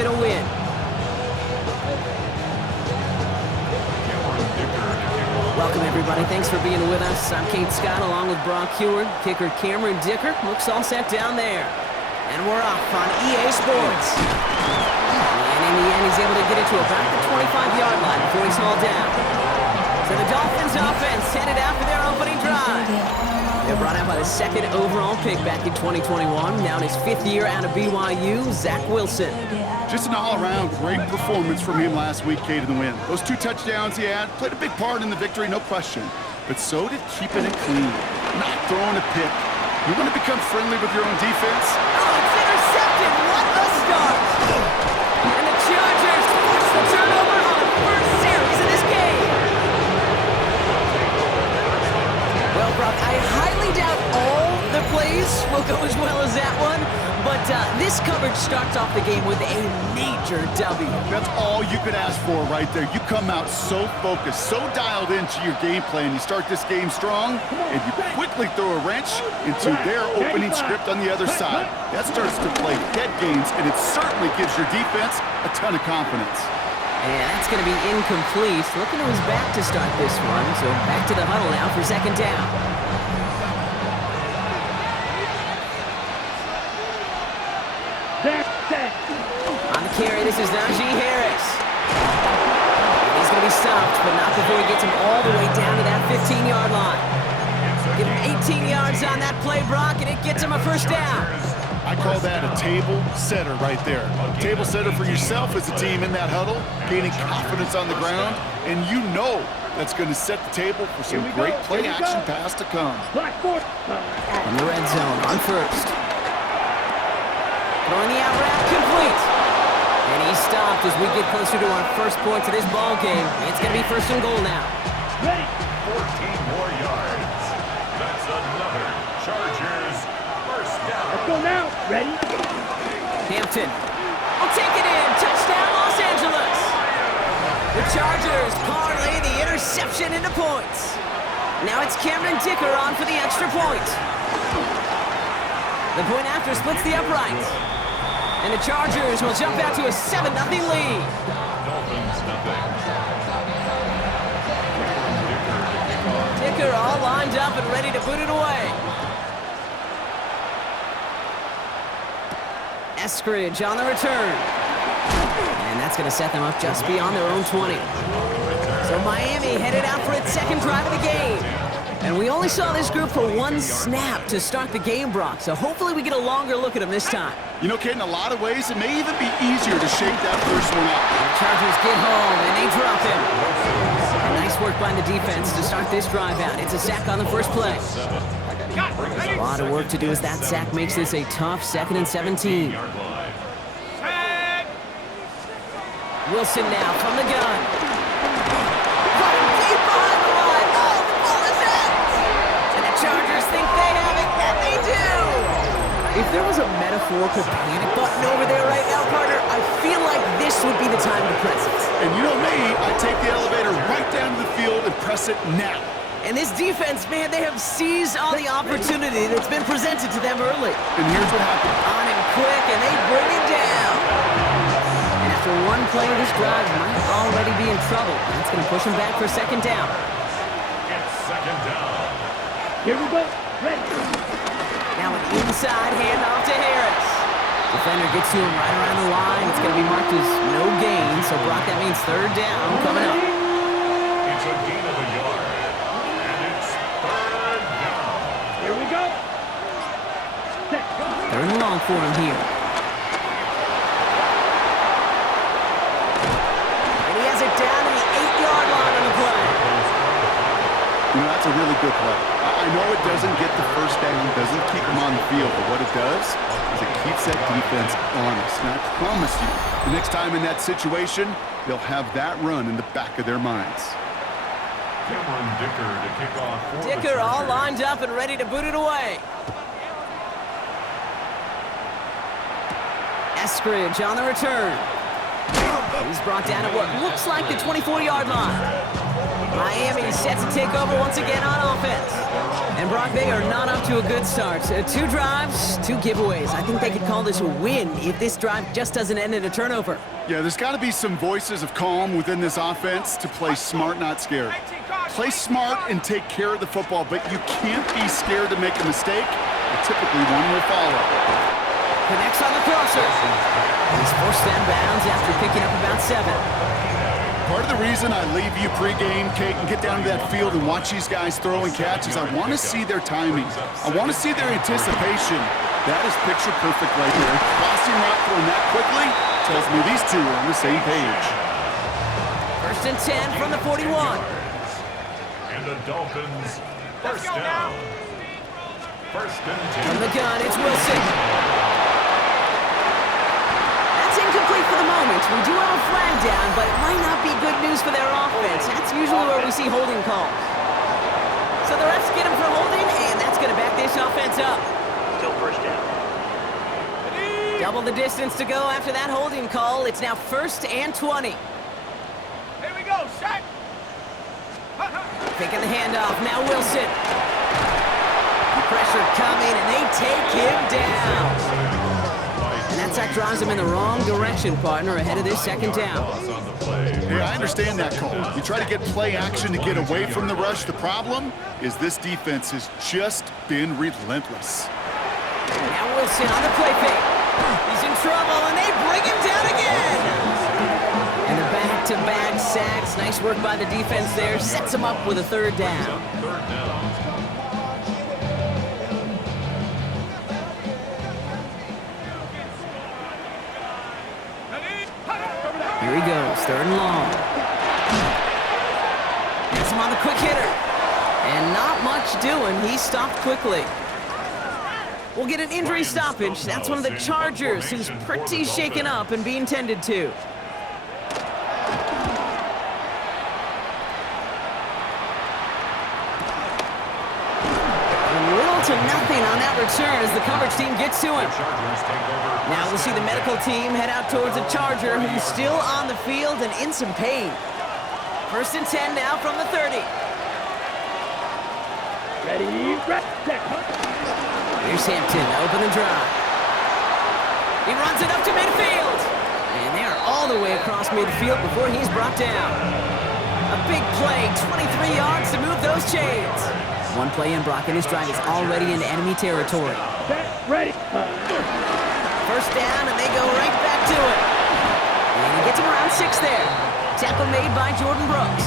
and a win. Welcome, everybody. Thanks for being with us. I'm Kate Scott along with Brock Heward. Kicker Cameron Dicker looks all set down there. And we're off on EA Sports. And in the end, he's able to get it to about the 25-yard line before he's hauled down. So the Dolphins offense headed out for their opening drive. They're brought out by the second overall pick back in 2021. Now in his fifth year out of BYU, Zach Wilson. Just an all-around great performance from him last week, Kate, in the win. Those 2 touchdowns he had played a big part in the victory, no question. But so did keeping it clean, not throwing a pick. You want to become friendly with your own defense? Oh, it's intercepted. What a start. And the Chargers force the turnover on the first series of this game. Well, Brock, I highly doubt all the plays will go as well as that one. But this coverage starts off the game with a major W. That's all you could ask for right there. You come out so focused, so dialed into your game plan. You start this game strong, and you quickly throw a wrench into their opening script on the other side. That starts to play head games, and it certainly gives your defense a ton of confidence. And that's going to be incomplete. Looking to his back to start this one. So back to the huddle now for second down. On the carry, this is Najee Harris. And he's going to be stopped, but not before he gets him all the way down to that 15-yard line. Give him 18 yards on that play, Brock, and it gets him a first down. I call that a table setter right there. Table setter for yourself as a team in that huddle, gaining confidence on the ground, and you know that's going to set the table for some great play-action pass to come. From the red zone on first. Throwing the out route complete. And he's stopped as we get closer to our first points of this ball game. It's going to be first and goal now. Ready. 14 more yards. That's another Chargers first down. Let's go now. Ready. Hampton will take it in. Touchdown, Los Angeles. The Chargers parlay the interception into points. Now it's Cameron Dicker on for the extra point. The point after splits the upright. And the Chargers will jump out to a 7-0 lead. Dolphins nothing. Dicker all lined up and ready to put it away. Eskridge on the return. And that's going to set them up just beyond their own 20. So Miami headed out for its second drive of the game. And we only saw this group for one snap to start the game, Brock. So hopefully we get a longer look at them this time. You know, Kate, in a lot of ways, it may even be easier to shake that first one up. The Chargers get home, and they drop him. And nice work by the defense to start this drive out. It's a sack on the first play. A lot of work to do as that sack makes this a tough 2nd and 17. Wilson now from the gun. Deep behind the line. Oh, the ball is out. And the Chargers think they have it, and they do. If there was a metaphorical panic button over there right now, partner, I feel like this would be the time to press it. And you know me, I take the elevator right down to the field and press it now. And this defense, man, they have seized on the opportunity that's been presented to them early. And here's what happened. On him quick, and they bring him down. And after one play of this drive, might already be in trouble. That's going to push him back for second down. It's second down. Here we go. Ready. Now an inside handoff to Harris. Defender gets to him right around the line. It's going to be marked as no gain. So, Brock, that means third down coming up. It's a gain of a yard. And it's third down. Here we go. Third and long for him here. And he has it down to the 8-yard line on the play. You know, that's a really good play. I know it doesn't get the first down, doesn't keep them on the field, but what it does is it keeps that defense honest. And I promise you, the next time in that situation, they'll have that run in the back of their minds. Cameron Dicker to kick off for the Dicker all Chargers. lined up and ready to boot it away. Eskridge on the return. He's brought down at what looks like the 24-yard line. Miami set to take over once again on offense. And Brock, they are not up to a good start. 2 drives, 2 giveaways. I think they could call this a win if this drive just doesn't end in a turnover. Yeah, there's got to be some voices of calm within this offense to play smart, not scared. Play smart and take care of the football, but you can't be scared to make a mistake. Typically, one will follow. Connects on the crosser. He's forced down bounds after picking up about 7. Part of the reason I leave you pregame, Kate, and get down to that field and watch these guys throw and catch is I want to see their timing. I want to see their anticipation. That is picture perfect right there. Crossing route throwing that quickly tells me these two are on the same page. 1st and 10 from the 41. And the Dolphins, first down. 1st and 10. From the gun, it's Wilson. That's incomplete for the moment. We do have a flag down, but it might not be good news for their offense. That's usually where we see holding calls. So the refs get him for holding, and that's going to back this offense up. Still first down. Double the distance to go after that holding call. It's now 1st and 20. Here we go, set. Taking the handoff, now Wilson. Pressure coming, and they take him down. And that sack drives him in the wrong direction, partner, ahead of this 2nd down. Hey, I understand that call. You try to get play action to get away from the rush. The problem is this defense has just been relentless. Now Wilson on the play fake. He's in trouble, and they bring him down again. And the back-to-back sacks. Nice work by the defense there. Sets him up with a 3rd down. Here he goes, 3rd and long. Gets him on the quick hitter. And not much doing. He stopped quickly. We'll get an injury stoppage. That's one of the Chargers who's pretty shaken up and being tended to. Little to nothing on that return as the coverage team gets to him. Now we'll see the medical team head out towards a Charger who's still on the field and in some pain. 1st and 10 now from the 30. Ready, set. Here's Hampton, open the drive. He runs it up to midfield. And they are all the way across midfield before he's brought down. A big play, 23 yards to move those chains. One play in, Brock, and his drive is already into enemy territory. Set, ready. 1st down, and they go right back to it. And he gets him around 6 there. Tackle made by Jordan Brooks.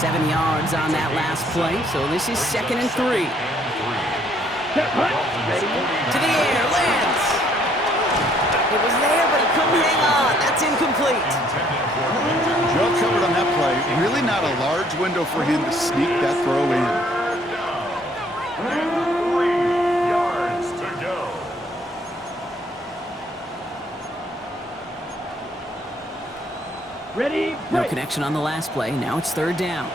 7 yards on that last play, so this is 2nd and 3. Set, ready. To the air, lands. It was there, but he couldn't hang on. That's incomplete. Well covered on that play. Really not a large window for him to sneak that throw in. 3 yards to go. Ready, No break. connection on the last play. Now it's 3rd down.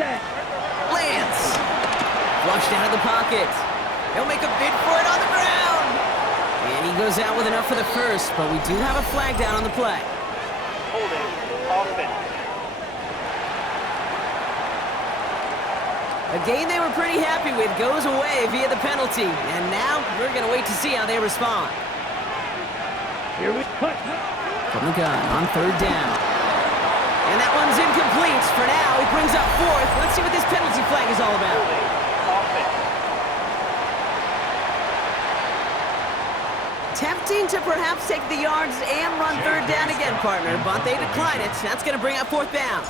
Set. Lance. Flushed out of the pocket. He'll make a bid for it on the ground. And he goes out with enough for the 1st, but we do have a flag down on the play. Holding, offense. A game they were pretty happy with goes away via the penalty. And now we're going to wait to see how they respond. Here we cut. From the gun on 3rd down. And that one's incomplete. For now, he brings up 4th. Let's see what this penalty flag is all about. Offense. Tempting to perhaps take the yards and run 3rd down again, partner, but they decline it. That's going to bring up 4th down.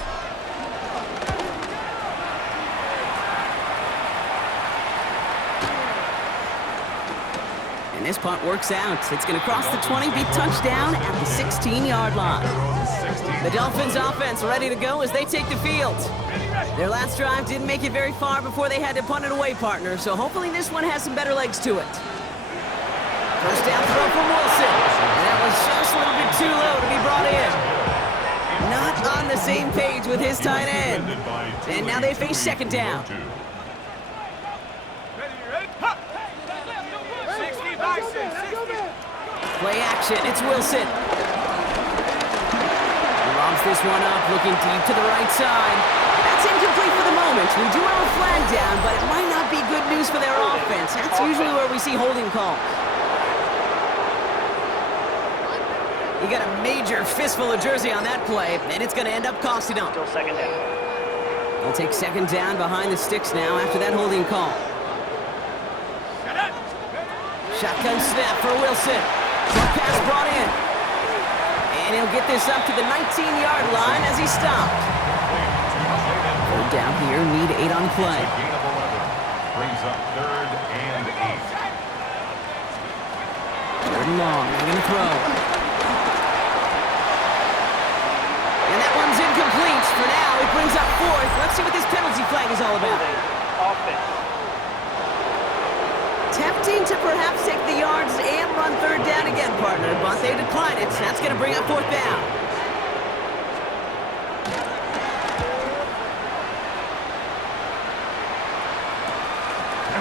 And this punt works out. It's going to cross the 20, be touchdown at the 16-yard line. The Dolphins offense ready to go as they take the field. Their last drive didn't make it very far before they had to punt it away, partner, so hopefully this one has some better legs to it. 1st down throw from Wilson. And that was just a little bit too low to be brought in. Not on the same page with his tight end. And now they face 2nd down. 60 by 6, 60. Play action, it's Wilson. Lobs this one up, looking deep to the right side. That's incomplete for the moment. We do have a flag down, but it might not be good news for their offense. That's usually where we see holding calls. You got a major fistful of jersey on that play, and it's going to end up costing them. Still second down. They'll take second down behind the sticks now after that holding call. Shotgun snap for Wilson. Short pass brought in. And he'll get this up to the 19-yard line as he stopped. Third down here, need 8 on play. Gain of 11. Brings up 3rd and 8. Third and long, they're going to throw. And that one's incomplete. For now, it brings up 4th. Let's see what this penalty flag is all about. Offense. Tempting to perhaps take the yards and run third down again, partner, but they decline it. That's going to bring up 4th down.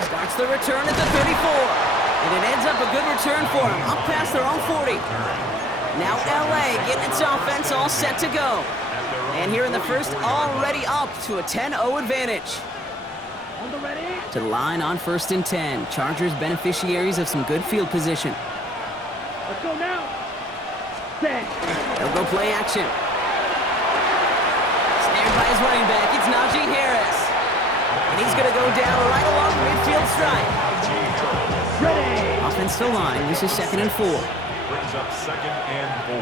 Starts the return at the 34. And it ends up a good return for them, up past their own 40. Now LA getting its offense all set to go. And here in the first, already up to a 10-0 advantage. On the ready. To the line on 1st and 10. Chargers beneficiaries of some good field position. Let's go now. Set. They'll go play action. Snared by his running back, it's Najee Harris. And he's going to go down right along the midfield stripe. Ready. Offense to line, this is 2nd and 4. Brings up 2nd and 4.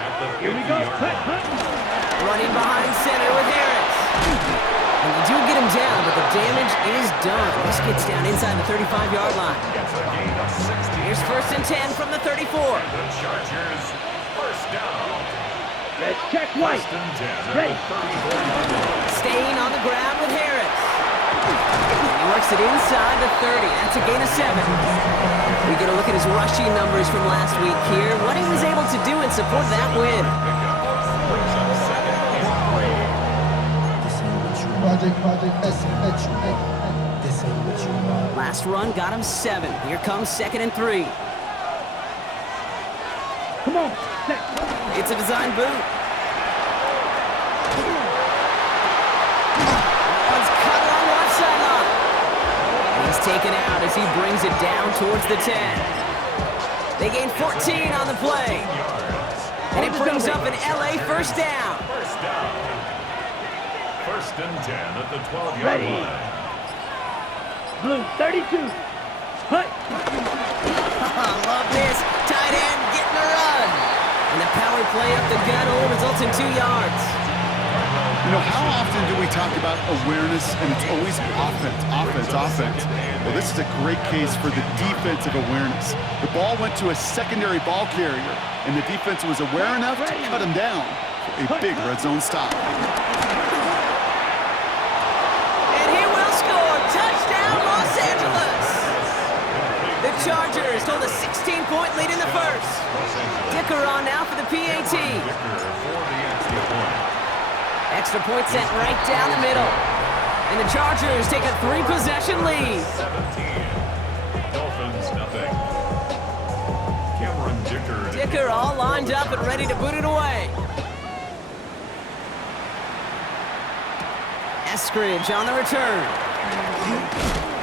At the 50-yard Here we go. Cut, line. cut. Running behind center with Harris. And they do get him down, but the damage is done. This gets down inside the 35-yard line. Gets a gain of 60. Here's 1st and 10 from the 34. The Chargers, first down. Let's check right. 1st and 10 Ready. at the 34-yard line. Staying on the ground with Harris. And he works it inside the 30. That's a gain of 7. We get a look at his rushing numbers from last week here. What he was able to do in support of that win. Brings up 2nd and 3. Project this ain't what you want. Last run got him 7. Here comes 2nd and 3. Come on. Set. It's a design boot. That one's cut along the left sideline. And he's taken out as he brings it down towards the 10. They gain 14 on the play. And it brings up an LA first down. First down. 1st and 10 at the 12-yard Ready. line. Blue 32. Cut. Love this. Tight end getting a run. And the power play up the gut only results in 2 yards. You know, how often do we talk about awareness and it's always offense, offense, offense? Well, this is a great case for the defensive awareness. The ball went to a secondary ball carrier, and the defense was aware enough to cut him down for a big red zone stop. And he will score. Touchdown, Los Angeles. The Chargers hold a 16-point lead in the first. Dicker on now for the PAT. Dicker for the extra point. Extra point sent right down the middle. And the Chargers take a 3-possession lead. 17. Dolphins, nothing. Cameron Dicker. Dicker all lined up and ready to boot it away. Eskridge on the return.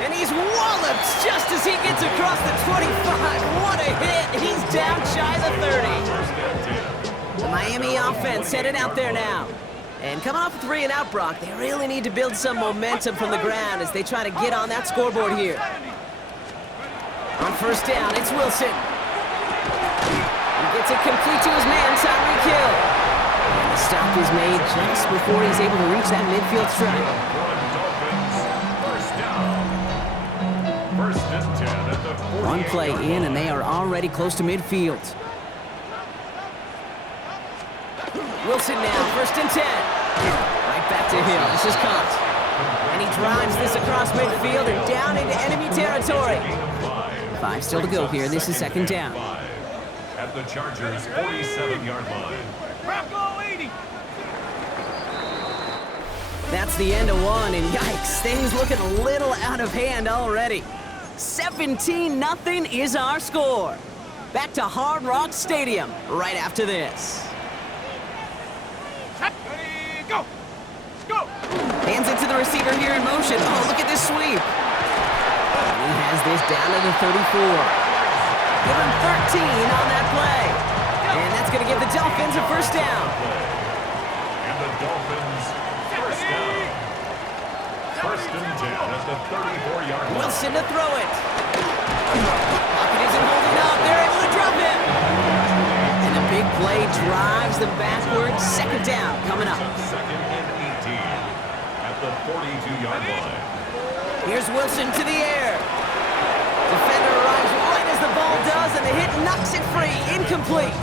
And he's walloped just as he gets across the 25. What a hit. He's down shy of the 30. The Miami offense headed out there now. And coming off a 3-and-out, Brock, they really need to build some momentum from the ground as they try to get on that scoreboard here. On first down, it's Wilson. He gets it complete to his man, Tyreek Hill. And the stop is made just before he's able to reach that midfield stripe. Dolphins, first down. 1st and 10 at the 48. One play in, and they are already close to midfield. Wilson now, 1st and 10. Right back to Hill. This is caught. And he drives this across midfield and down into enemy territory. 5 still to go here. This is 2nd down. At the Chargers' 47-yard line. That's the end of one, and yikes, things looking a little out of hand already. 17-0 is our score. Back to Hard Rock Stadium right after this. Hands it to the receiver here in motion. Oh, look at this sweep. And he has this down to the 34. Give him 13 on that play. And that's going to give the Dolphins a first down. And the Dolphins first down. First and 10 at the 34-yard line. Wilson to throw it. Pocket isn't holding up. They're able to drop him. And the big play drives them backwards. Second down coming up. Second and 18 at the 42-yard line. Here's Wilson to the air. Defender arrives right as the ball does, and the hit knocks it free. Incomplete.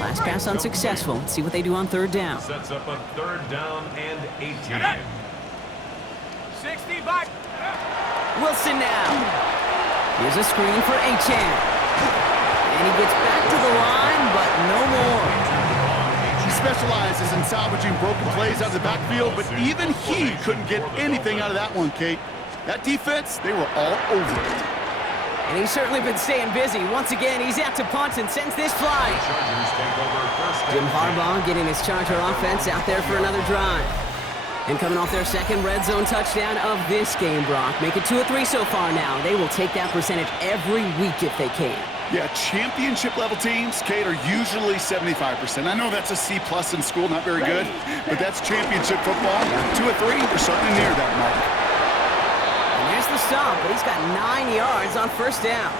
Last pass unsuccessful. Let's see what they do on third down. Sets up a third down and 18. 60 back. Wilson now. Here's a screen for Achan. And he gets back to the line, but no more. He specializes in salvaging broken plays out of the backfield, but even he couldn't get anything out of that one, Kate. That defense, they were all over it. And he's certainly been staying busy. Once again, he's out to punt and sends this flying. Chargers take over first Jim and Harbaugh getting his Charger offense out there for another drive. And coming off their second red zone touchdown of this game, Brock. Make it 2 of 3 so far now. They will take that percentage every week if they can. Yeah, championship level teams, Kate, are usually 75%. I know that's a C+ in school, not very good, but that's championship football. 2 of 3, they're starting to near that mark. And there's the stop, but he's got 9 yards on first down.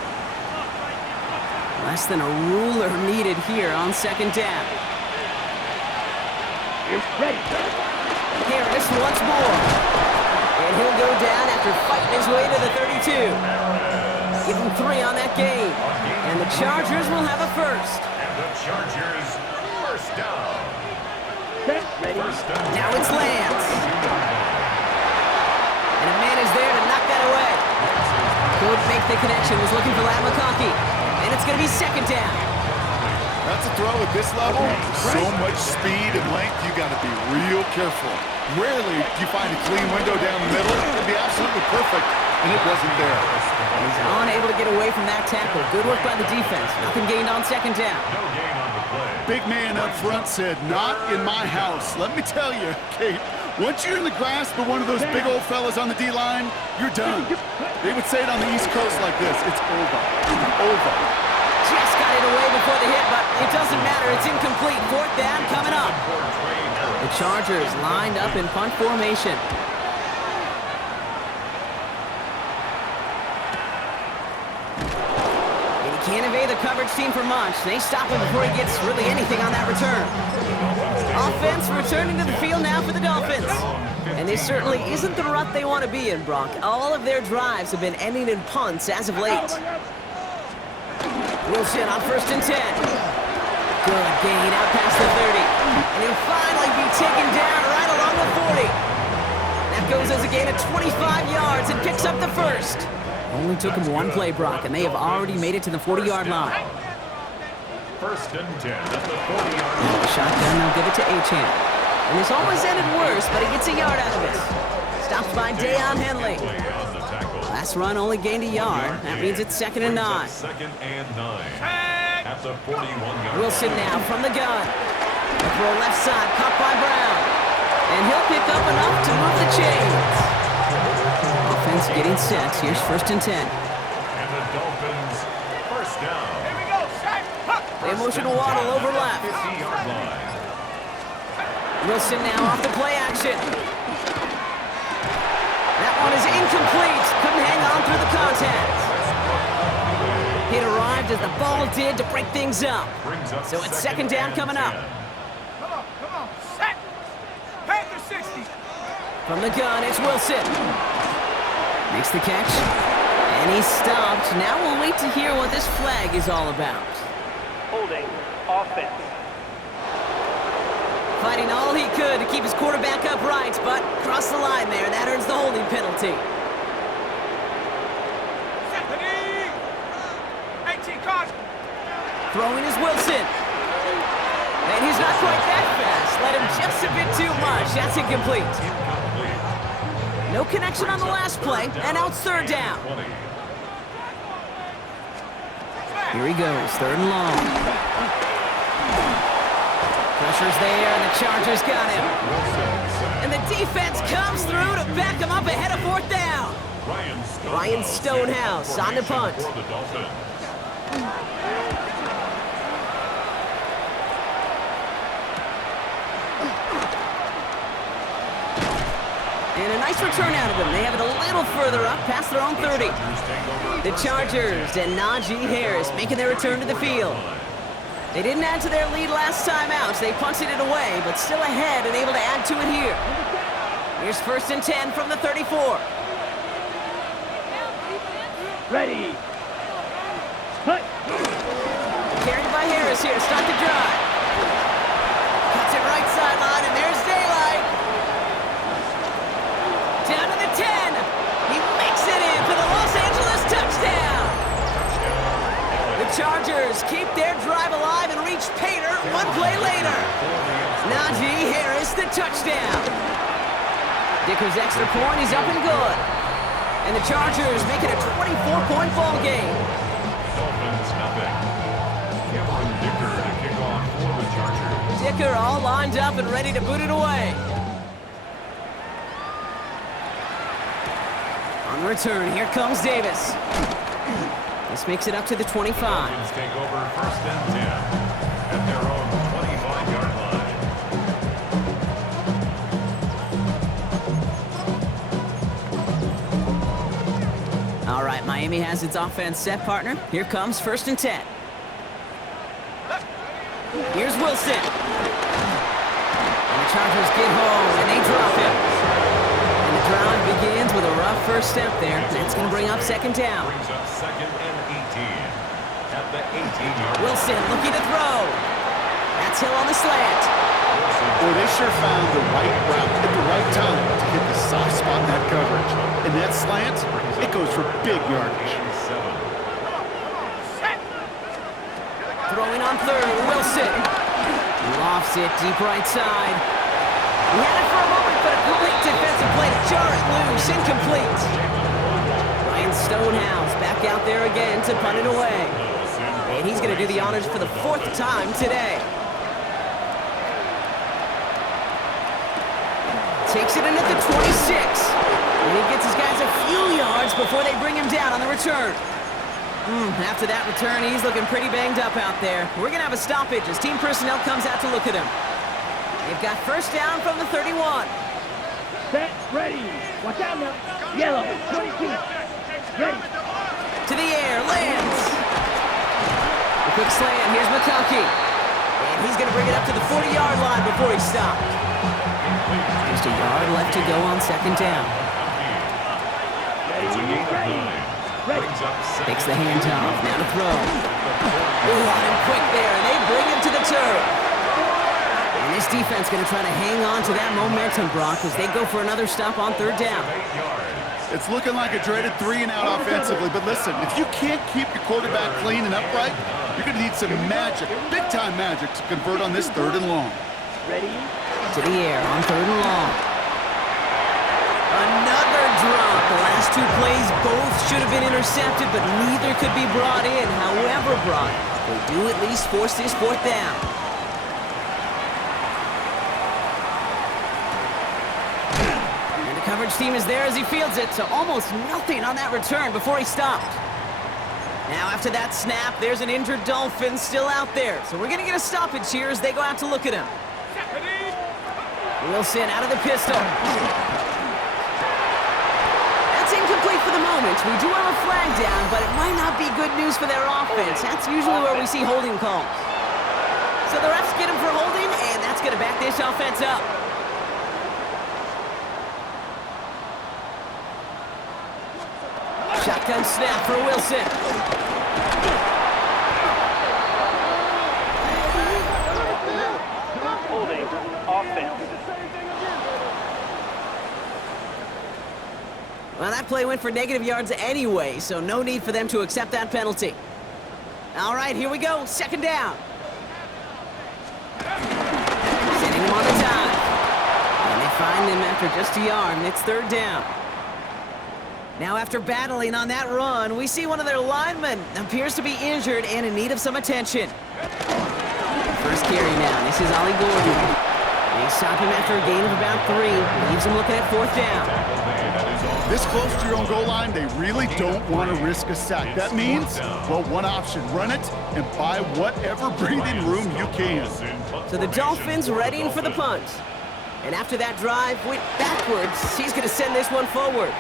Less than a ruler needed here on second down. Ready. Harris once more. And he'll go down after fighting his way to the 32. Give him 3 on that game. And the Chargers will have a first. And the Chargers first down. Set. Ready. First and Now it's Lance. And a man is there to knock that away. Couldn't make the connection. Was looking for Lat McConkey. And it's going to be second down. That's a throw at this level. So much speed and length, you got to be real careful. Rarely do you find a clean window down the middle. It could be absolutely perfect, and it wasn't there. He's unable to get away from that tackle. Good work by the defense. Nothing gained on second down. no gain on the play. Big man up front said, "Not in my house." Let me tell you, Kate, once you're in the grasp of one of those big old fellas on the D-line, you're done. They would say it on the East Coast like this: it's over. Over. Just got it away before the hit, but it doesn't matter. It's incomplete. Fourth down coming up. The Chargers lined up in punt formation. And he can't evade the coverage team for much. They stop him before he gets really anything on that return. Offense returning to the field now for the Dolphins. And this certainly isn't the rut they want to be in, Brock. All of their drives have been ending in punts as of late. Wilson on first and 10. Good gain out past the 30. And he'll finally be taken down right along the 40. That goes as a gain of 25 yards and picks up the first. Only took him one play, Brock, and they have already made it to the 40-yard line. First and 10 at the 40-yard line. The shotgun, they'll give it to Achan. And this almost ended worse, but he gets a yard out of it. Stopped by Deion Henley. Play on the tackle. Last run only gained a yard. That means it's second and 9. Second and 9 at the 41-yard Wilson line. now from the gun. The throw left side, caught by Brown. And he'll pick up enough to move the chains. Offense getting set. Here's first and 10. And the Dolphins first down. Here we go. Set. Huck. They motion to Waddle over left. 50-yard line. Wilson now off the play action. That one is incomplete. Couldn't hang on through the contact. It arrived as the ball did to break things up. Brings up So it's second down and coming up. 10. Come on. Set. Panther 60. From the gun, it's Wilson. Makes the catch. And he's stopped. Now we'll wait to hear what this flag is all about. Holding. Offense. Fighting all he could to keep his quarterback upright, but crossed the line there. That earns the holding penalty. Stephanie. 18 caught. Throwing is Wilson. And he's not quite that fast. Let him just a bit too much. That's incomplete. No connection on the last play, and now it's third down. 20. Here he goes, third and long. Pressure's there, and the Chargers got him. And the defense comes through to back him up ahead of 4th down. Ryan Stonehouse on the punt. For the Dolphins. And a nice return out of them. They have it a little further up, past their own 30. The Chargers and Najee Harris making their return to the field. They didn't add to their lead last time out, so they punted it away, but still ahead and able to add to it here. Here's 1st and 10 from the 34. Ready. Hut. Carried by Harris here to start the drive. Cuts it right sideline, and there's daylight. Down to the 10. He makes it in for the Los Angeles touchdown. The Chargers keep their drive alive and reach Pater one play later. Najee Harris, the touchdown. Dicker's extra point, he's up and good. And the Chargers make it a 24-point ball game. Dolphins nothing. Cameron Dicker to kick off for the Chargers. Dicker all lined up and ready to boot it away. On the return, here comes Davis. This makes it up to the 25. Dolphins take over 1st and 10 at their own 25-yard line. All right, Miami has its offense set, partner. Here comes 1st and 10. Here's Wilson. And the Chargers get home, and they drop him. And the drive begins with a rough first step there. That's going to bring up 2nd down. Brings up 2nd and 18 at the 18-yard line. Wilson looking to throw. That's Hill on the slant. Boy, they sure found the right route at the right time to hit the soft spot in that coverage. And that slant, it goes for big yardage. Throwing on 3rd, Wilson. Lofts it deep right side. He had it for a moment, but a great defensive play to jar it loose. Incomplete. Ryan Stonehouse back out there again to punt it away. And he's going to do the honors for the 4th time today. Takes it in at the 26. And he gets his guys a few yards before they bring him down on the return. After that return, he's looking pretty banged up out there. We're going to have a stoppage as team personnel comes out to look at him. They've got 1st down from the 31. Set. Ready. Watch out now. Yellow. 22. Ready. To the air, lands. A quick slant, here's McConkey. And he's going to bring it up to the 40-yard line before he stopped. Just a yard left to go on 2nd down. Takes the handoff, now to throw. Ooh, on him quick there, and they bring him to the turf. And this defense going to try to hang on to that momentum, Brock, as they go for another stop on 3rd down. It's looking like a dreaded 3-and-out offensively, but listen, if you can't keep your quarterback clean and upright, you're going to need some magic, big-time magic, to convert on this 3rd and long. Ready. To the air on 3rd and long. Another drop. The last 2 plays both should have been intercepted, but neither could be brought in. However, Brock, they do at least force this 4th down. And the coverage team is there as he fields it, so almost nothing on that return before he stopped. Now after that snap, there's an injured Dolphin still out there. So we're going to get a stoppage here as they go out to look at him. Wilson out of the pistol. That's incomplete for the moment. We do have a flag down, but it might not be good news for their offense. That's usually where we see holding calls. So the refs get him for holding, and that's going to back this offense up. Shotgun snap for Wilson. Holding. Offense. Well, that play went for negative yards anyway, so no need for them to accept that penalty. All right, here we go. 2nd down. Sending him on the dive. And they find him after just a yard, and it's 3rd down. Now, after battling on that run, we see one of their linemen appears to be injured and in need of some attention. First carry now. This is Ollie Gordon. They stop him after a gain of about 3. Leaves him looking at 4th down. This close to your own goal line, they really don't want to risk a sack. That means, well, one option, run it and buy whatever breathing room you can. So the Dolphins readying for the punt. And after that drive went backwards, he's going to send this one forward.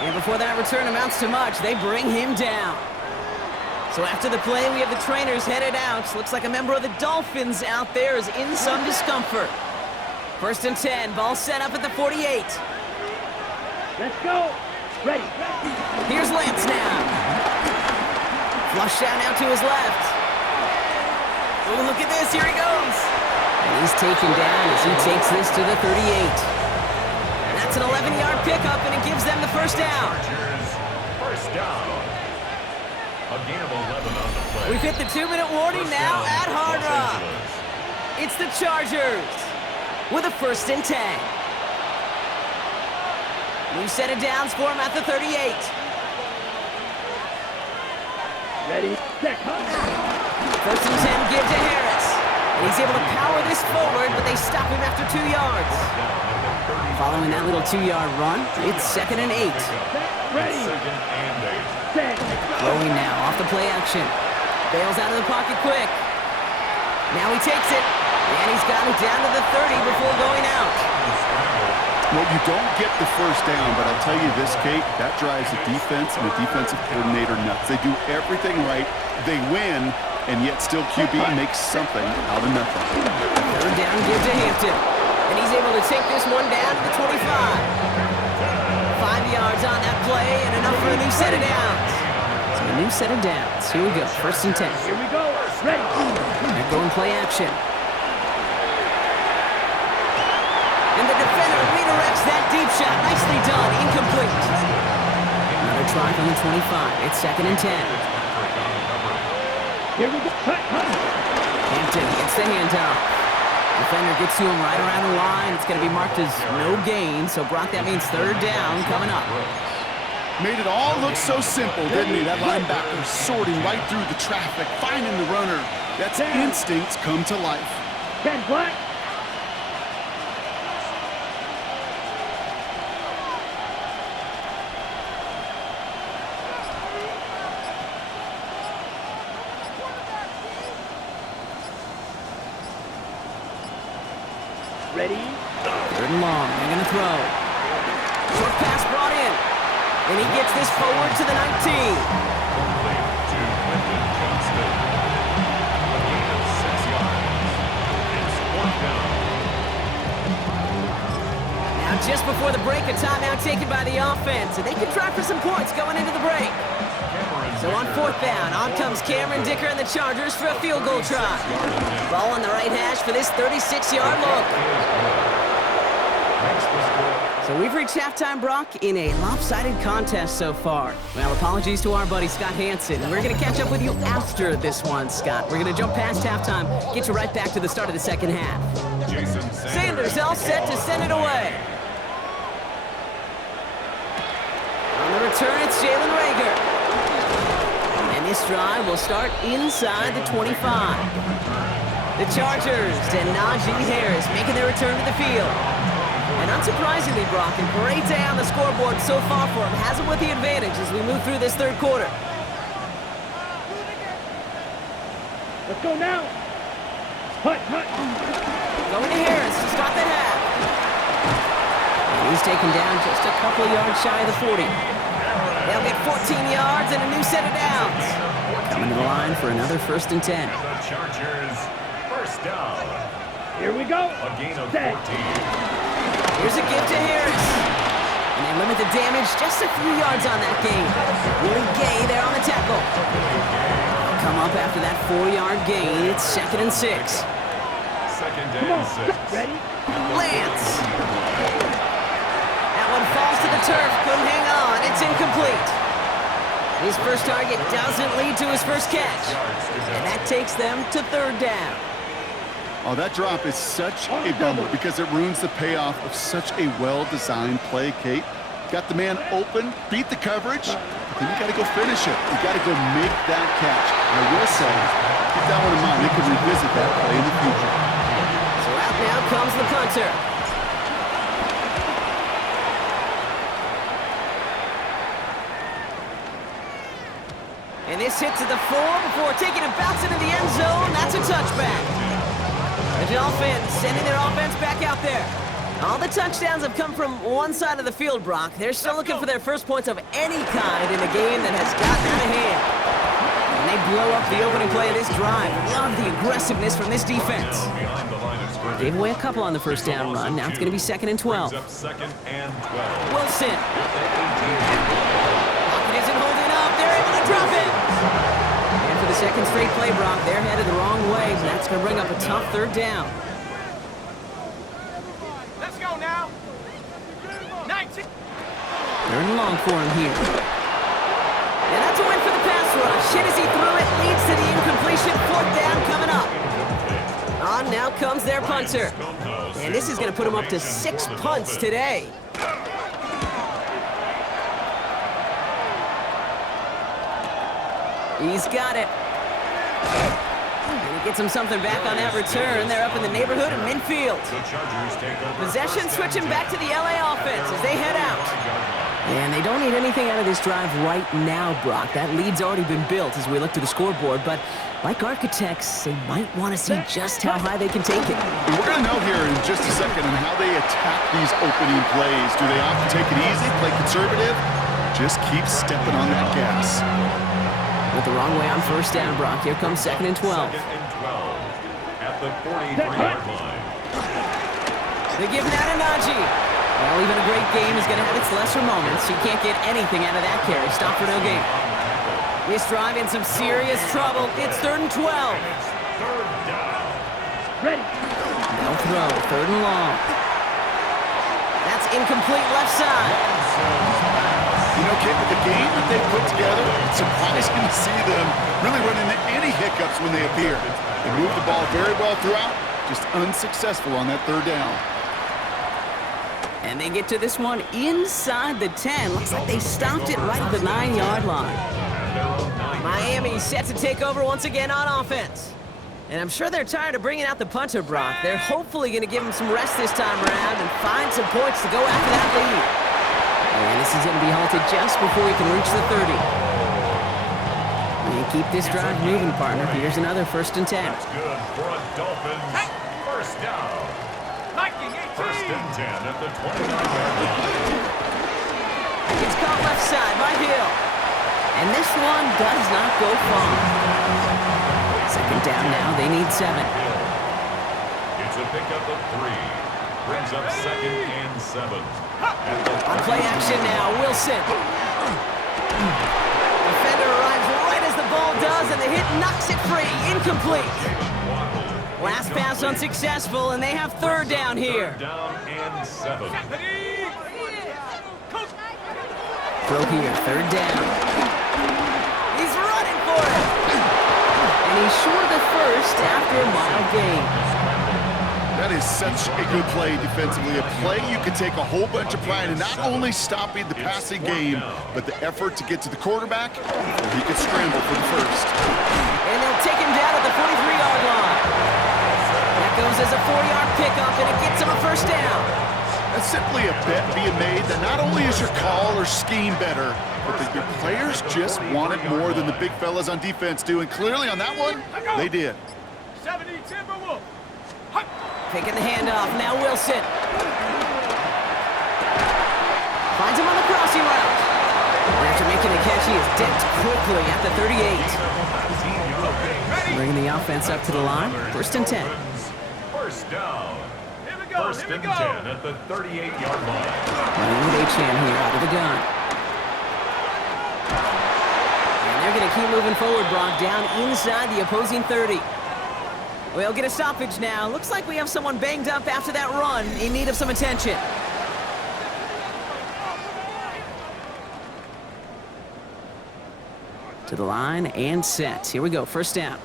And before that return amounts to much, they bring him down. So after the play, we have the trainers headed out. Looks like a member of the Dolphins out there is in some discomfort. 1st and 10, ball set up at the 48. Let's go. Ready. Here's Lance now. Flush down now to his left. Oh, look at this, here he goes. And he's taken down as he takes this to the 38. And that's an 11-yard pickup, and it gives them the 1st down. First down. A gain of 11 on the play. We've hit the 2-minute warning now at Hard Rock. It's the Chargers with a 1st and 10. New set of downs for him at the 38. Ready, set, hunt. 1st and 10, give to Harris. And he's able to power this forward, but they stop him after 2 yards. Following that little 2-yard run, it's 2nd and 8. Ready, set. Throwing now off the play action. Bails out of the pocket quick. Now he takes it, and he's got it down to the 30 before going out. Well, you don't get the 1st down, but I'll tell you this, Kate, that drives the defense and the defensive coordinator nuts. They do everything right, they win, and yet still QB makes something out of nothing. 3rd down, give to Hampton. And he's able to take this one down to the 25. 5 yards on that play, and enough for a new set of downs. So a new set of downs. Here we go, 1st and 10. Here we go. Ready. They're going play action. And the defender redirects that deep shot. Nicely done, incomplete. Another try from the 25. It's 2nd and 10. Here we go. Hunt, hunt. Hampton gets the handoff. Defender gets to him right around the line. It's going to be marked as no gain. So, Brock, that means 3rd down coming up. Made it all look so simple, didn't he? That linebacker sorting right through the traffic, finding the runner. That's instincts come to life. 10 black. Ready. 3rd and long. They're going to throw. Short pass brought in. And he gets this forward to the 19. Now just before the break, a timeout taken by the offense. And they can try for some points going into the break. So on 4th down, on comes Cameron Dicker and the Chargers for a field goal try. Ball on the right hash for this 36-yard look. So we've reached halftime, Brock, in a lopsided contest so far. Well, apologies to our buddy Scott Hansen. We're going to catch up with you after this one, Scott. We're going to jump past halftime, get you right back to the start of the 2nd half. Sanders all set to send it away. On the return, it's Jalen Rager. And this drive will start inside the 25. The Chargers and Najee Harris making their return to the field. And unsurprisingly, Brock, a great day on the scoreboard so far for him. Has him with the advantage as we move through this 3rd quarter. Let's go now. Hunt, hunt. Going to Harris to start the half. And he's taken down just a couple yards shy of the 40. They'll get 14 yards and a new set of downs. Coming to the line for another 1st and 10. The Chargers, 1st down. Here we go. A gain of 14. Here's a give to Harris. And they limit the damage just a few yards on that gain. Willie Gay there on the tackle. They'll come up after that 4-yard gain. It's 2nd and 6. 2nd and 6. Ready. Lance. That one falls to the turf. Couldn't hang on. It's incomplete. His first target doesn't lead to his first catch. And that takes them to 3rd down. Oh, that drop is such a bummer because it ruins the payoff of such a well-designed play, Kate. Got the man open, beat the coverage, but then you got to go finish it. You got to go make that catch. I will say, keep that one in mind. They could revisit that play in the future. So out now comes the punter. And this hit to the 4 before taking a bounce into the end zone. That's a touchback. The Dolphins sending their offense back out there. All the touchdowns have come from one side of the field, Brock. They're still looking for their first points of any kind in a game that has gotten out of hand. And they blow up the opening play of this drive. Love the aggressiveness from this defense. Gave away a couple on the first down run. Now it's going to be 2nd and 12. Wilson. Pocket isn't holding up. They're able to drop it. And for the second straight play, Brock, they're headed the wrong way. And that's going to bring up a tough 3rd down. Let's go now. 19. 3rd and long for him here. And that's a win for the pass rush. Hit as he threw it, leads to the incompletion. 4th down coming up. On now comes their punter. And this is going to put him up to 6 punts today. He's got it. And he gets him something back on that return. They're up in the neighborhood of midfield. Possession switching back to the LA offense as they head out. And they don't need anything out of this drive right now, Brock. That lead's already been built as we look to the scoreboard. But like architects, they might want to see just how high they can take it. We're going to know here in just a second on how they attack these opening plays. Do they opt to take it easy, play conservative? Just keep stepping on that gas. With the wrong way on 1st down, Brock. Here comes 2nd and 12. 2nd and 12 at the 43-yard line. They're giving out a Najee. Well, even a great game is going to have its lesser moments. You can't get anything out of that carry. Stop for no gain. This drive in some serious trouble. It's 3rd and 12. Third down. Ready. No throw. 3rd and long. That's incomplete left side. You know, Kate, with the game that they put together, it's surprising to see them really run into any hiccups when they appear. They move the ball very well throughout, just unsuccessful on that 3rd down. And they get to this one inside the 10. Looks like they stopped it right at the 9-yard line. Miami set to take over once again on offense. And I'm sure they're tired of bringing out the punter, Brock. They're hopefully going to give him some rest this time around and find some points to go after that lead. And this is going to be halted just before he can reach the 30. And keep this drive moving, partner. Here's another 1st and 10. That's good for a Dolphins. First down. 1st and 10 at the 29-yard line. It's caught left side by Hill. And this one does not go far. 2nd down now. They need 7. It's a pickup of 3. Brings up 2nd and 7. On play action now, Wilson. Defender arrives right as the ball does, and the hit knocks it free. Incomplete. Last pass unsuccessful, and they have 3rd down here. 3rd down and 7. Throw here, 3rd down. He's running for it. And he's short of the 1st after a mild gain. That is such a good play defensively. A play you can take a whole bunch of pride in not only stopping the passing game, but the effort to get to the quarterback, or he could scramble for the 1st. And they'll take him down at the 43-yard line. That goes as a 4-yard pickup, and it gets him a 1st down. That's simply a bet being made that not only is your call or scheme better, but that your players just want it more than the big fellas on defense do. And clearly on that one, they did. 70 Timberwolves. Taking the handoff, now Wilson. Finds him on the crossing route. And after making the catch, he is dipped quickly at the 38. Bringing the offense up to the line, 1st and 10. First down. First and 10 at the 38-yard line. Running with H-Man here out of the gun. And they're going to keep moving forward, Brock, down inside the opposing 30. We'll get a stoppage now. Looks like we have someone banged up after that run in need of some attention. To the line and set. Here we go, 1st down.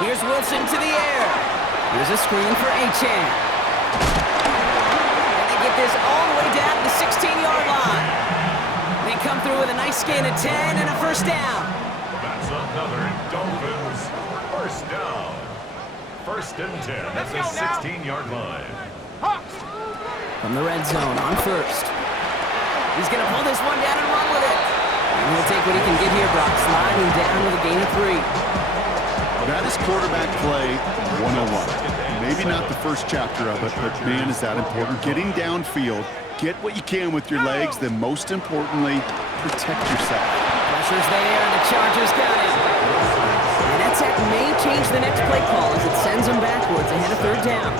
Here's Wilson to the air. Here's a screen for H-Man. And they get this all the way down to the 16-yard line. come through with a nice gain of 10 and a first down. That's another Dolphins first down. First and 10 at the 16-yard line. From the red zone on first. He's going to pull this one down and run with it. And he'll take what he can get here, Brock. Sliding down with a gain of 3. That is quarterback play 101. Maybe not the first chapter of it, but man, is that important. Getting downfield, get what you can with your legs, then most importantly, protect yourself. Pressure's there, and the Chargers got it. And that sack may change the next play call as it sends them backwards ahead of third down.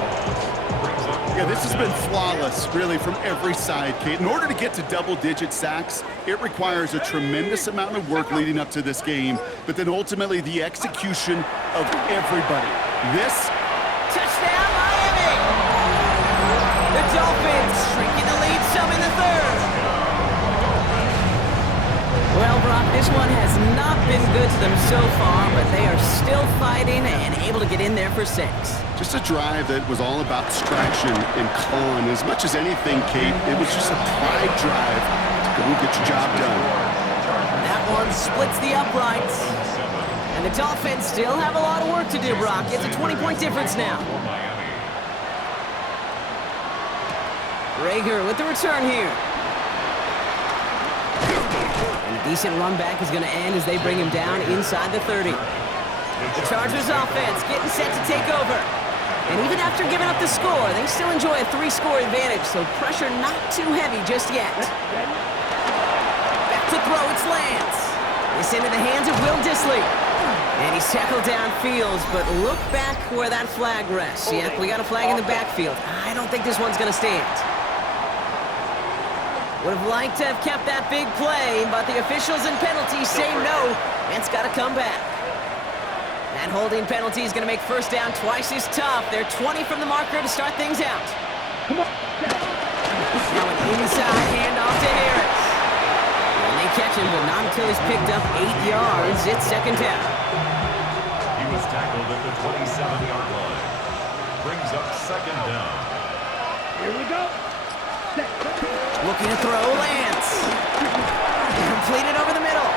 Yeah, this has been flawless, really, from every side, Kate. In order to get to double-digit sacks, it requires a tremendous amount of work leading up to this game, but then ultimately the execution of everybody. This... Touchdown, Miami! The Dolphins shrinking the lead some in the third. Well, Brock, this one has not been good to them so far, but they are still fighting and able to get in there for 6. Just a drive that was all about distraction and con. As much as anything, Kate, it was just a pride drive to go and get your job done. That one splits the uprights. And the Dolphins still have a lot of work to do, Brock. It's a 20-point difference now. Rager with the return here. And a decent run back is going to end as they bring him down inside the 30. The Chargers offense getting set to take over. And even after giving up the score, they still enjoy a 3-score advantage, so pressure not too heavy just yet. Back to throw, it's Lance. This into the hands of Will Dissly. And he's tackled downfield, but look back where that flag rests. Yep, we got a flag in the backfield. I don't think this one's going to stand. Would have liked to have kept that big play, but the officials and penalties say no, and it's got to come back. That holding penalty is going to make first down twice as tough. They're 20 from the marker to start things out. Now an inside handoff to Harris. And they catch him, but not until he's picked up 8 yards. It's second down. He was tackled at the 27-yard line. Brings up second down. Here we go. Looking to throw, Lance. Completed over the middle.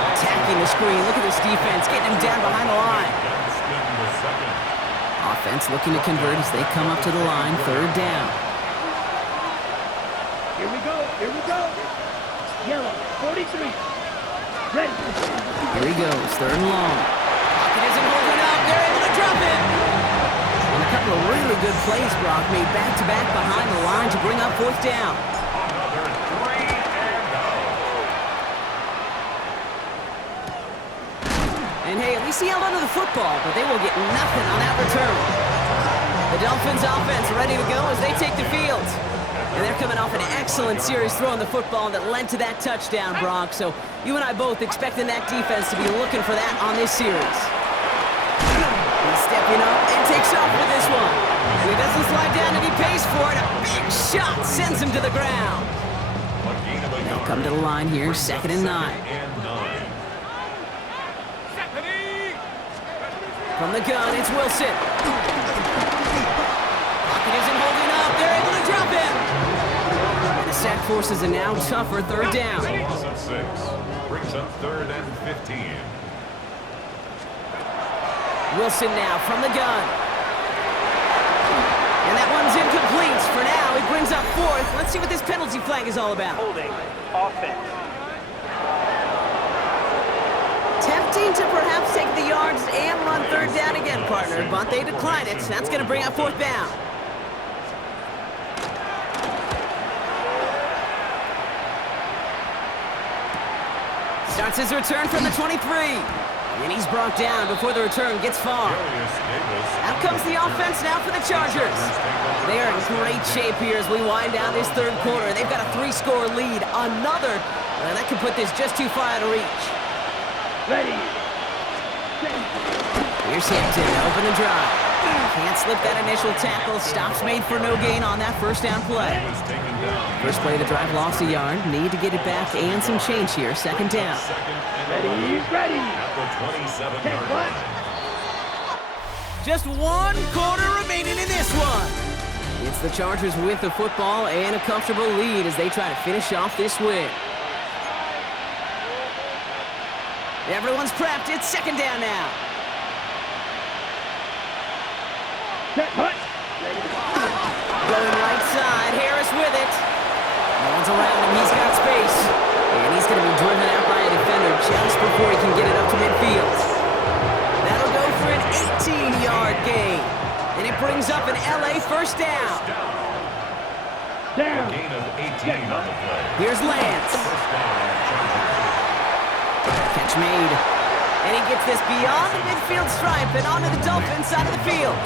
Attacking the screen. Look at this defense, getting him down behind the line. Offense looking to convert as they come up to the line, third down. Here we go. Here we go. Yellow, 43. Ready. Here he goes, third and long. Pocket isn't holding up. They're able to drop it. And a couple of really good plays, Brock, made back-to-back behind the line to bring up fourth down. Another 3 and out. And hey, at least he held onto the football, but they will get nothing on that return. The Dolphins offense ready to go as they take the field. And they're coming off an excellent series throwing the football that led to that touchdown, Brock. So you and I both expecting that defense to be looking for that on this series. He's stepping up and takes off with this one. He doesn't slide down and he pays for it. A big shot sends him to the ground. They'll come to the line here, second and 9. From the gun, it's Wilson. Pocket isn't holding up. They're able to drop him. And the sack forces a now tougher third down. Loss of 6. Brings up third and 15. Wilson now from the gun. And that one's incomplete. For now, he brings up fourth. Let's see what this penalty flag is all about. Holding. Offense. Tempting to perhaps take the yards and run third down again, partner, but they decline it. That's going to bring up fourth down. Starts his return from the 23. And he's brought down before the return gets far. Out comes the offense now for the Chargers. They are in great shape here as we wind down this third quarter. They've got a 3-score lead. Another, that could put this just too far out of reach. Ready. Here's Hampton, open the drive. Can't slip that initial tackle. Stops made for no gain on that first down play. First play of the drive lost a yard. Need to get it back and some change here. Second down. Ready. Ready. At the 27-yard line. Just 1 quarter remaining in this one. It's the Chargers with the football and a comfortable lead as they try to finish off this win. Everyone's prepped. It's second down now. Set, hut. Going right side. Harris with it. No one's around him. He's got space. And he's going to be driven out by a defender just before he can get it up to midfield. That'll go for an 18-yard gain. And it brings up an LA first down. Down. Gain of 18 on the play. Here's Lance. First down, Chargers. Catch made. And he gets this beyond the midfield stripe and onto the Dolphins side of the field.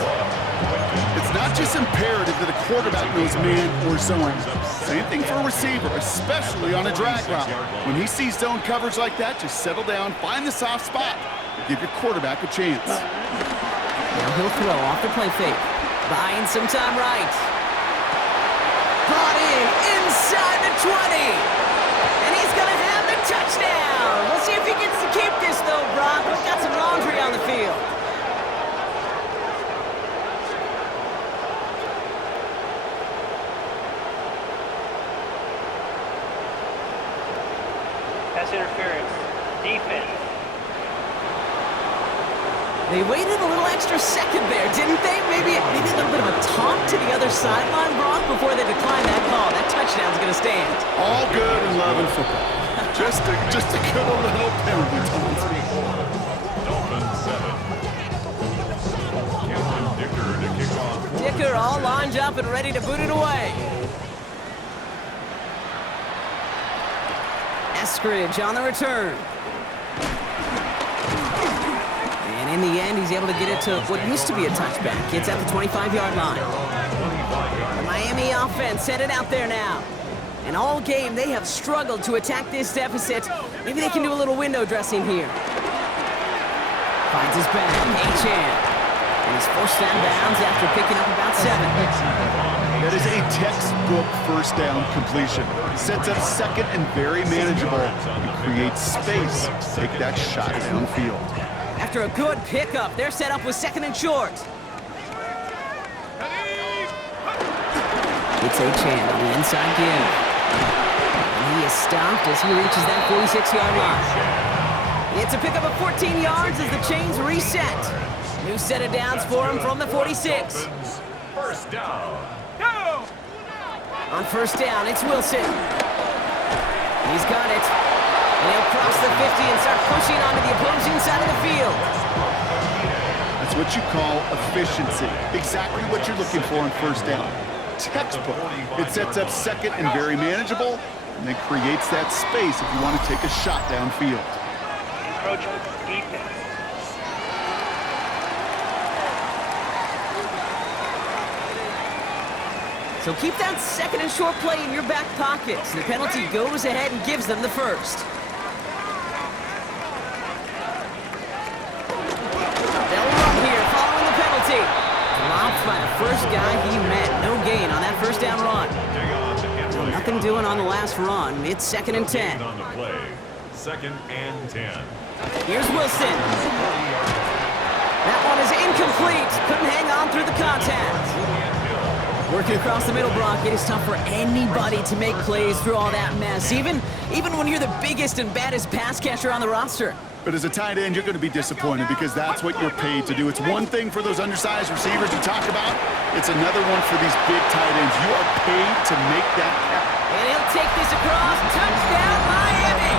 It's not just imperative that a quarterback knows man or zone. Same thing for a receiver, especially on a drag route. When he sees zone coverage like that, just settle down, find the soft spot, and give your quarterback a chance. Now he'll throw off the play fake. Buying some time right. Brought in inside the 20. And he's going to have the touchdown. We'll see if he gets to keep this, though, Brock. We've got some laundry on the field. Pass interference. Defense. They waited a little extra second there, didn't they? Maybe a little bit of a taunt to the other sideline, Brock, before they decline that call. That touchdown's going to stand. All good in love and football. Just a good little penalty taunt. Dolphins 7. Cameron Dicker to kick off. Dicker all lined up and ready to boot it away. Eskridge on the return. And in the end, he's able to get it to what used to be a touchback. It's at the 25-yard line. The Miami offense headed out there now. And all game, they have struggled to attack this deficit. Maybe they can do a little window dressing here. Finds his back, Achane. And he's forced down bounds after picking up about 7. That is a textbook first down completion. Sets up second and very manageable and creates space to take that shot downfield. After a good pickup, their setup was second and short. It's Achane on the inside give. And he is stopped as he reaches that 46-yard line. It's a pickup of 14 yards as the chains reset. New set of downs for him from the 46. First down. On first down, it's Wilson. He's got it. And he'll cross the 50 and start pushing onto the opposing side of the field. That's what you call efficiency. Exactly what you're looking for on first down. Textbook. It sets up second and very manageable, and then creates that space if you want to take a shot downfield. Encroachment. Defense. So keep that second and short play in your back pocket. So the penalty goes ahead and gives them the first. They'll run here following the penalty. Dropped by the first guy he met. No gain on that first down run. Well, nothing doing on the last run. It's second and 10. On the play. Second and 10. Here's Wilson. That one is incomplete. Couldn't hang on through the contact. Working across the middle, Brock, it is tough for anybody to make plays through all that mess, even when you're the biggest and baddest pass catcher on the roster. But as a tight end, you're going to be disappointed because that's what you're paid to do. It's one thing for those undersized receivers you talk about. It's another one for these big tight ends. You are paid to make that happen. And he'll take this across. Touchdown, Miami!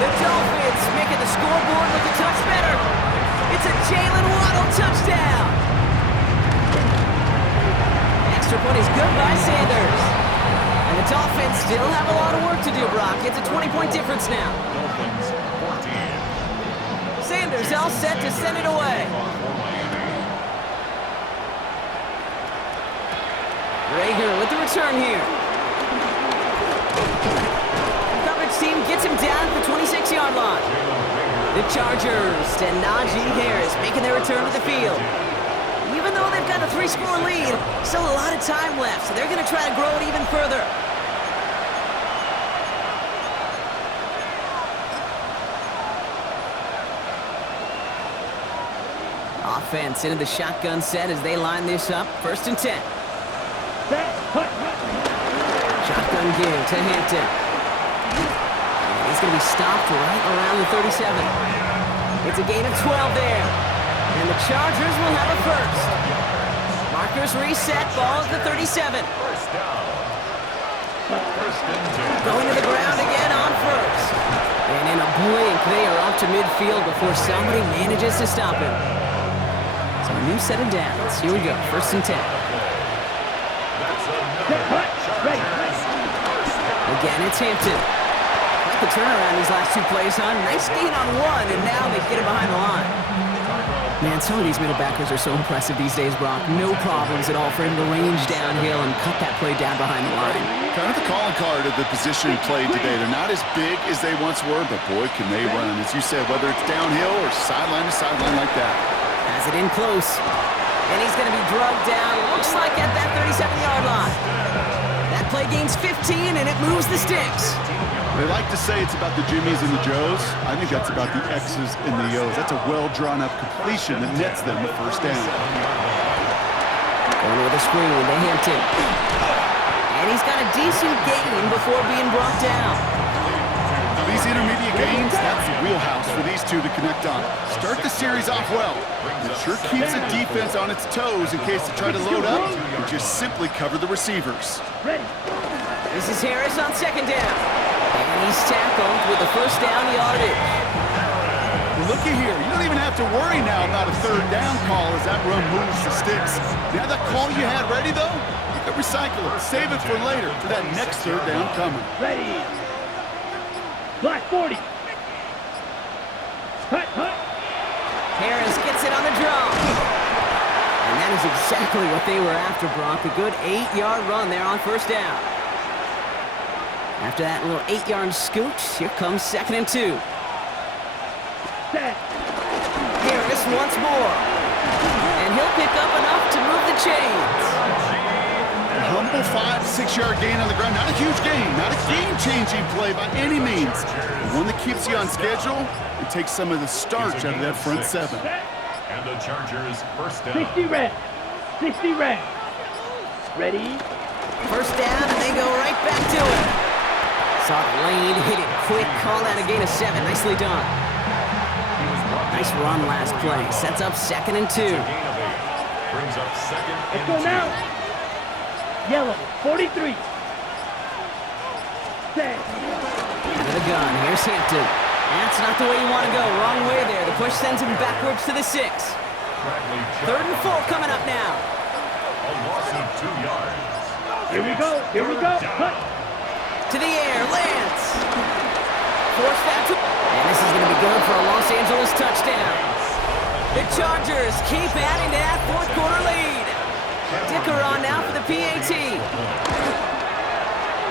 The Dolphins making the scoreboard look a touch better. It's a Jalen Waddle touchdown. Extra point is good by Sanders. And the Dolphins still have a lot of work to do, Brock. It's a 20-point difference now. Dolphins 14. Sanders all set to send it away. Rager with the return here. Coverage team gets him down at the 26-yard line. The Chargers and Najee Harris making their return to the field. Even though they've got a 3-score lead, still a lot of time left, so they're going to try to grow it even further. Offense into the shotgun set as they line this up. First and 10. Shotgun give to Hampton. And He's going to be stopped right around the 37. It's a gain of 12 there. And the Chargers will have a first. Markers reset, ball at the 37. First down. First and 10. Going to the ground again on first. And in a blink, they are up to midfield before somebody manages to stop him. So a new set of downs. Here we go, first and 10. That's another Chargers. First down. Again, it's Hampton. Like the turnaround these last two plays, huh? Nice gain on one, and now they get it behind the line. Man, some of these middle backers are so impressive these days, Brock. No problems at all for him to range downhill and cut that play down behind the line. Kind of the calling card of the position played today. They're not as big as they once were, but boy, can they run. As you said, whether it's downhill or sideline to sideline like that. Has it in close. And he's going to be drugged down, looks like at that 37-yard line. That play gains 15, and it moves the sticks. They like to say it's about the Jimmies and the Joes. I think that's about the X's and the O's. That's a well-drawn-up completion that nets them the first down. Going with a screen to Hampton. And he's got a decent gain before being brought down. Now, these intermediate gains, that's the wheelhouse for these two to connect on. Start the series off well. It sure keeps the defense on its toes in case they try to load up and just simply cover the receivers. Ready. This is Harris on second down. And he's tackled with the first down yardage. Looky here, you don't even have to worry now about a third down call as that run moves the sticks. Now that call you had ready, though, you can recycle it, save it for later, for that next third down coming. Ready. Black 40. Hut, hut. Harris gets it on the draw. And that is exactly what they were after, Brock. A good 8-yard run there on first down. After that little 8-yard scoot, here comes second and 2. Set. Harris once more. And he'll pick up enough to move the chains. A humble 5-6-yard gain on the ground. Not a huge gain, not a game-changing play by any means. But one that keeps you on schedule and takes some of the starch out of that front seven. And the Chargers first down. 60 reps. 60 reps. Ready. First down, and they go right back to it. Saw the lane, hit it quick, call that a gain of 7. Nicely done. Nice run last play. Sets up second and 2. Brings up second Let's and go 2. now. Yellow, 43. Set. Out of the gun, here's Hampton. That's not the way you want to go. Wrong way there. The push sends him backwards to the 6. Third and 4 coming up now. A loss of 2 yards. Here we go. Here we go. Hut. To the air, Lance. Force that to... And this is going to be good for a Los Angeles touchdown. The Chargers keep adding to that fourth quarter lead. Dicker on now for the PAT.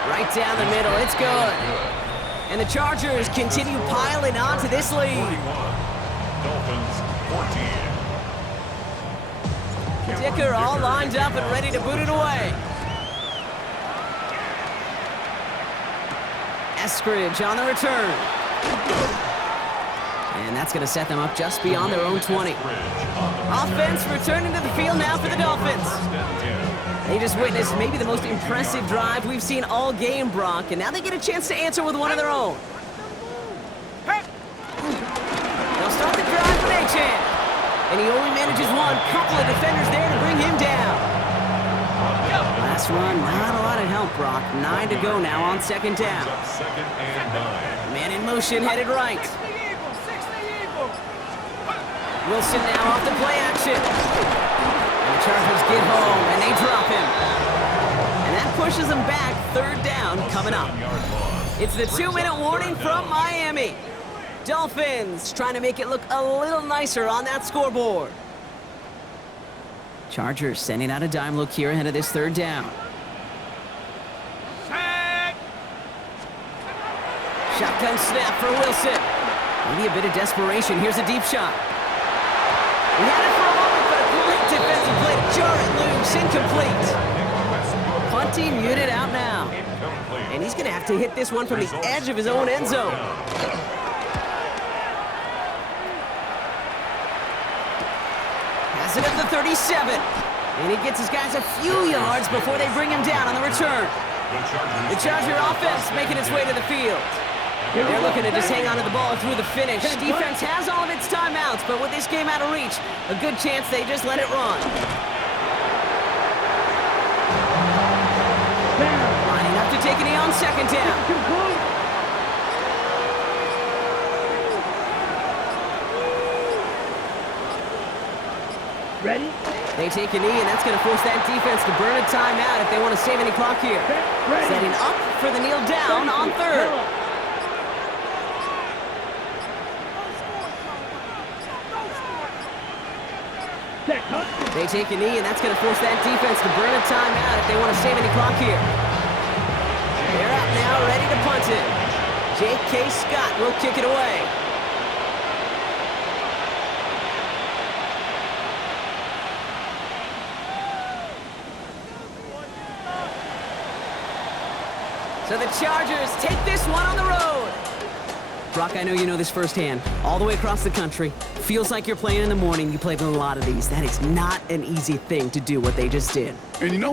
Right down the middle, it's good. And the Chargers continue piling on to this lead. 41. Dolphins 14. Dicker all lined up and ready to boot it away. Eskridge on the return. And that's going to set them up just beyond their own 20. Offense returning to the field now for the Dolphins. They just witnessed maybe the most impressive drive we've seen all game, Brock, and now they get a chance to answer with one of their own. They'll start the drive with Achan. And he only manages one. Couple of defenders there to bring him down. Last run, not a lot of help, Brock. 9 to go now on second down. Second and 9. Man in motion, headed right. Wilson now off the play action. And the Chargers get home, and they drop him. And that pushes them back. Third down coming up. It's the 2-minute warning from Miami. Dolphins trying to make it look a little nicer on that scoreboard. Chargers sending out a dime look here ahead of this third down. Shotgun snap for Wilson. Maybe a bit of desperation. Here's a deep shot. We had it for a moment, but a great defensive play to jar it loose. Incomplete. Punting muted out now. And he's going to have to hit this one from the edge of his own end zone. Has it at the 37. And he gets his guys a few yards before they bring him down on the return. The Charger offense making its way to the field. They're looking to just hang on to the ball through the finish. Defense has all of its timeouts, but with this game out of reach, a good chance they just let it run. Lining up to take a knee on second down. Ready? They take a knee, and that's going to force that defense to burn a timeout if they want to save any clock here. Setting up for the kneel down on third. They take a knee, and that's going to force that defense to burn a timeout if they want to save any clock here. They're out now, ready to punt it. J.K. Scott will kick it away. So the Chargers take this one on the road. Brock, I know you know this firsthand. All the way across the country. Feels like you're playing in the morning. You played in a lot of these. That is not an easy thing to do what they just did. And you know